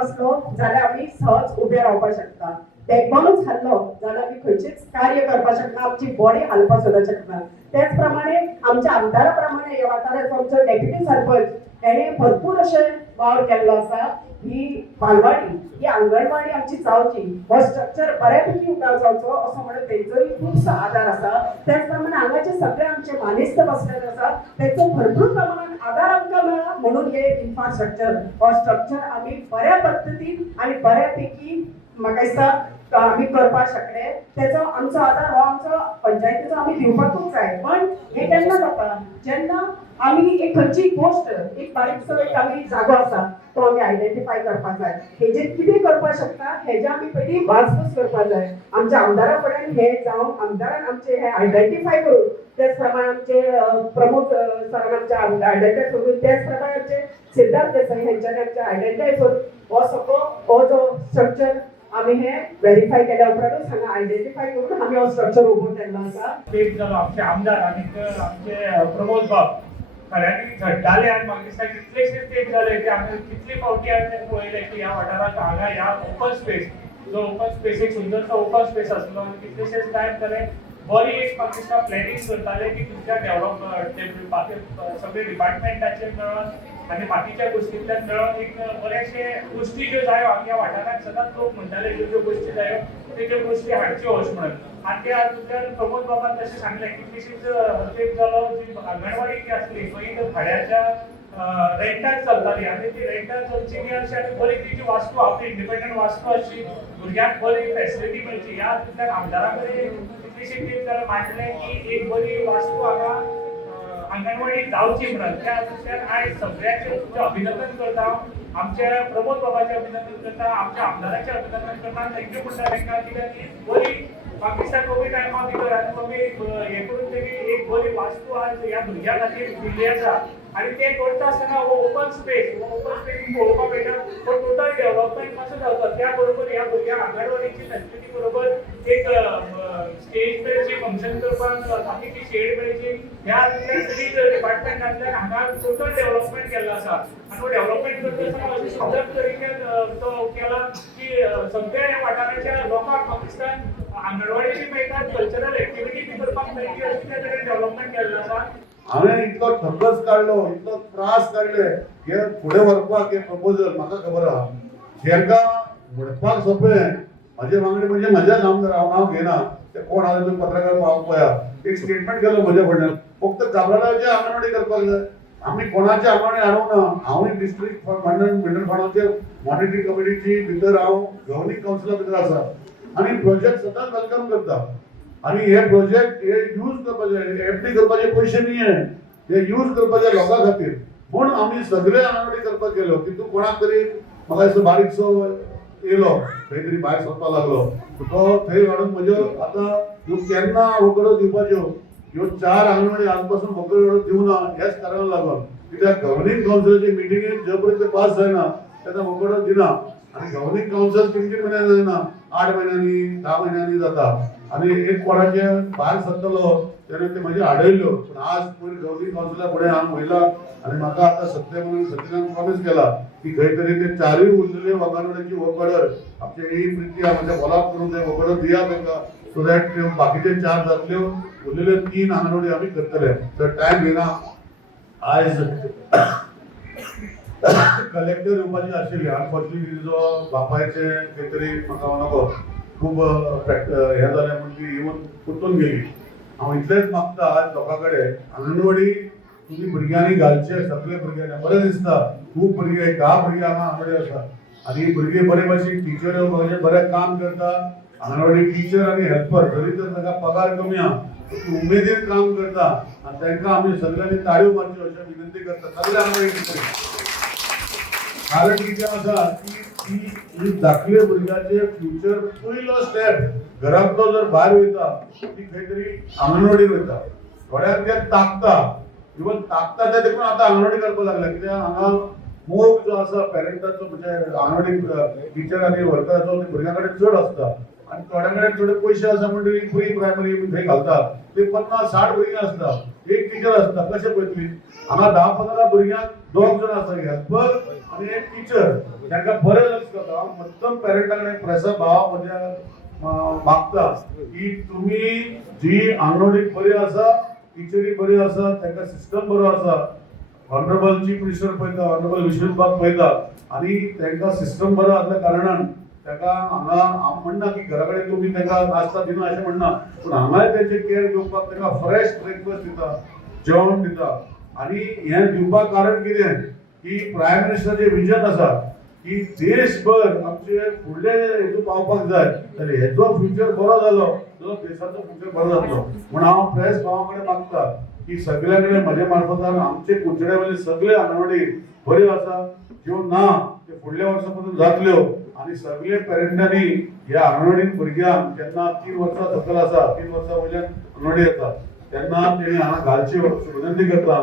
आसलो जाल्यार आमी सहज उबे रावपाक शकता. बॅकबोनूच हाल्लो जाल्यार आमी खंयचेच कार्य करपाक शकना, आमची बॉडी हालपाक सुद्दां शकना. त्याच प्रमाणे आमच्या आमदारा प्रमाणे ह्या वाठाराचो आमचो डेप्युटी सरपंच हेणे भरपूर अशे वावर केल्लो आसा. ही बालवाडी ही अंगणवाडी आमची जावची, हो स्ट्रक्चर बऱ्यापैकी उबार जावचो असो म्हणून तेंचोय खुबसो आदार आसा. त्याच प्रमाणे हांगाचे सगळे आमचे मानेस्त बसलेले आसा तेचो भरपूर प्रमाणात आदार आमकां मेळ्ळा म्हणून हे इन्फ्रास्ट्रक्चर हो स्ट्रक्चर आमी बऱ्या पद्दतीन आनी बऱ्यापैकी म्हाका दिसता आमी करपाक शकले. तेचो आमचो आदार हो आमचो पंचायतीचो आमी दिवपाकूच जाय. पण हे केन्ना जाता जेन्ना आमी एक खंयची गोश्ट एक बारीकसो एक आमी जागो आसा तो आमी आयडेंटिफाय करपाक जाय. हेजेर कितें करपाक शकता हेजे आमी पयलीं वाचपूस करपाक जाय. आमच्या आमदारा कडेन हे जावन आमदारान आमचे हे आयडेंटिफाय करून त्याच प्रमाणे आमचे प्रमोद सरान आमचे आयडेंटिफाय करून त्याच प्रमाणे आमचे सिद्धार्थ देसाई हेंच्यांनी आमचे आयडेंटिफाय करून हो सगळो हो जो स्ट्रक्चर आमी हे व्हेरीफाय केल्या उपरांतूच हांगा आयडेंटिफाय करून आमी हो स्ट्रक्चर उबो केल्लो आसा. तेच जालो आमचे आमदार आनी आमचे प्रमोद बाब खऱ्यांनी झडटाले आनी म्हाका दिसता कितलेशेच तेच जाले की आमी कितली फावटी हांवें पळयलें की ह्या वाठाराक हांगा ह्या ओपन स्पेस जो ओपन स्पेस एक सुंदरसो ओपन स्पेस आसलो आनी कितलेशेच टायम जाले बरी एक म्हाका दिसता प्लॅनिंग करताले की तुमच्या डेव्हलपमेंट सगळे डिपार्टमेंटाचे मेळोन आनी बाकीच्या गोष्टींतल्यान मेळोन एक बरेचशे गोष्टी ज्यो जायो आमच्या वाठारांत सदांच लोक म्हणटाले ज्यो ज्यो गोष्टी जायो त्यो गोष्टी हाडच्यो अशें म्हणून. आनी त्या हातूंतल्यान प्रमोद बाबान तशें सांगलें कितलीशीच तेप जालो जी अंगणवाडी जी आसली पयलीं भाड्याच्या रेंटाक चलताली आनी ती रेंटाक चलची न्ही अशी आनी बरी तिची वास्तू आपली इंडिपेंडंट वास्तू आसची भुरग्यांक बरी फेसिलिटी मेळची. ह्या हातूंतल्यान आमदारा कडेन कितलीशी तेप जाल्यार मांडलें की एक बरी वास्तू हांगा अंगणवाडी जावची म्हणून. त्या हातूंतल्यान आयज सगळ्यांचे तुमचें अभिनंदन करता हांव. आमच्या प्रमोद बाबाचें अभिनंदन करता, आमच्या आमदाराचें अभिनंदन करता. थँक्यू म्हणटा तांकां कित्याक ही बरी म्हाका दिसता कोवीड टायमा भितर आनी कमी हे करून तेणी एक बरी वास्तू आज ह्या भुरग्यां खातीर दिल्ली आसा. आनी ते करता आसतना हो ओपन स्पेस पळोवपाक मेळटा हो टोटल डेव्हलपमेंट कसो जाता. त्या बरोबर ह्या भुरग्यांक आंगणवाडीची फॅसिलिटी बरोबर एक स्टेज मेळची फंक्शन करपाक बाकीची शेड मेळची. ह्या सगळी डिपार्टमेंटांतल्यान हांगा टोटल डेव्हलपमेंट केल्लो आसा. आनी हो डेव्हलपमेंट करता आसतना अशें सुंदर तरीकेन तो केला की सगळ्या ह्या वाठाराच्या लोकांक म्हाका दिसता अंगणवाडीची मेळटा कल्चरल एक्टिविटी बी करपाक मेळची अशें त्या तरेन डेव्हलपमेंट केल्लो आसा. हांवें इतलो थकस काडलो इतलो त्रास काडले हे फुडें व्हरपाक हे प्रपोजल म्हाका खबर आहा हेंकां म्हणपाक सोंपें. म्हाजे वांगडी म्हणजे म्हाज्याच आमदार हांव नांव घेना ते कोण आसा तुमी पत्रकार पावोवंक पळया एक स्टेटमेंट केलो म्हज्या फुड्यान फक्त कामराची अंगणवाडी करपाक जाय. आमी कोणाची अंगणवाडी हाडूंक ना. हांवूय डिस्ट्रिक्ट मंडळ फाणाचे मॉनिटरींग कमिटीची भितर हांव गव्हर्निंग कावन्सिला भितर आसा आनी प्रोजेक्ट सदांच वेलकम करता. आनी हे प्रोजेक्ट हे यूज करपाचे एफडी करपाचे पयशे न्ही हे यूज करपाचे लोकां खातीर म्हूण आमी सगळे अंगणवाडी करपाक गेलो. तितून कोणाक तरी म्हाका दिसता बारीकसो येयलो खंय तरी भायर सरपाक लागलो तो थंय हाडून म्हज्यो आतां ह्यो केन्ना वगडो दिवपाच्यो ह्यो 4 अंगणवाडी आज पासून वगडो दिवना ह्याच कारणाक लागून कित्याक गव्हर्निंग कावन्सिलाचे मिटिंगेक जे पर्यंत पास जायना तेन्ना वगडो दिना. आनी गव्हर्निंग कावन्सिल 3 म्हयन्यांनी जायना 8 म्हयन्यांनी 10 म्हयन्यांनी जाता. आनी एक कोणाचे भायर सरतलो तेणे ते म्हाजे हाडयल्यो पूण आज पयलीं गव्हर्निंग कावन्सिला फुडें हांव वयला आनी म्हाका आतां सत्य म्हणून सचिनान प्रॉमिस केला की खंय तरी ते 4य उरलेले अंगणवाडीची वगडर आमचे ही प्रिती आमच्या फॉलोअप करून ते वगडर दिया तांकां सो दॅट बाकीचे 4 जातल्यो उरलेले 3 अंगणवाडी आमी करतले. तर टायम घेना आयज कलेक्टर येवपाची आशिल्ली अनफॉर्च्युनेटली जो बापायचे खंय तरी म्हाका नको खूब हे जालें म्हण ती येवन परतून गेली. हांव इतलेंच मागता आज लोकां कडेन अंगणवाडी तुमी भुरग्यांनी घालचे सगळे भुरग्यांनी बरें दिसता खूब भुरगे 10 भुरगे हांगा अंगणवाडी आसा आनी भुरगे बरे भाशेन टिचर म्हणजे बरें काम करता. अंगणवाडी टिचर आनी हेल्पर जरी तर ताका पगार कमी आहा उमेदीन काम करता आनी तांकां आमी सगळ्यांनी ताळयो मारच्यो अशें विनंती करता सगळ्या अंगणवाडी टिचर. कारण कितें आसा की ही धाकले भुरग्याचे फ्युचर पयलो स्टेप घरांतलो जर भायर वयता ती खंय तरी अंगणवाडीर वयता. थोड्यांक ते ताकता इवन ताकता ते देखून आतां अंगणवाडी करपाक लागल्या कित्याक हांगा मोग जो आसा पेरंटाचो म्हणजे अंगणवाडी टिचर आनी वर्कराचो भुरग्यां कडेन चड आसता आणि थोड्याकडे थोडे पयशे आसा म्हणटरी प्री प्रायमरी थंय घालतात ते 50-60 भुरगीं असतात एक टीचर असता कशें पळयतली हांगा 10-15 भुरग्यांक 2 जण आसा हेल्पर आणि एक टीचर तांकां बरें लक्ष करता मुद्दम पेरंटांकडे प्रेसा भाव म्हणजे मागता की तुम्ही जी अंगणवाडी बरी आसा टीचरी बरी आसा तांकां सिस्टम बरो आसा ऑनरेबल चीफ मिनिस्टर पळयता ऑनरेबल विश्वनाथ बाब पळयता आणि तांकां सिस्टम बरो असल्या कारणान ताका हांगा हांव म्हणना की घरा कडेन तुमी तांकां नाश्ता दिना अशें म्हणना पूण हांगाय तेचे केअर घेवपाक तांकां फ्रेश ब्रेकफास्ट दिता जेवण दिता आणि हें दिवपाक कारण कितें की प्रायम मिनिस्टराचें विजन आसा की देशभर आमचे फुडले हेतू पावपाक जाय जाल्यार हेचो फ्युचर बरो जालो जाल्यार देशाचो फ्युचर बरो जातलो म्हण हांव प्रेस भावा कडेन मागता की सगळ्या कडेन म्हज्या मार्फतान आमचे कुंचड्या वयले सगळे अंगणवाडी बऱ्यो आसा ज्यो ना ते फुडल्या वर्सा पर्यंत जातल्यो आणि सगळे पेरंटांनी ह्या अंगणवाडी भुरग्यांक जेन्ना 3 वर्सां सकयल आसा 3 वर्सां वयल्यान अंगणवाडी येता तेन्ना तेणी हांगा घालची विनंती करता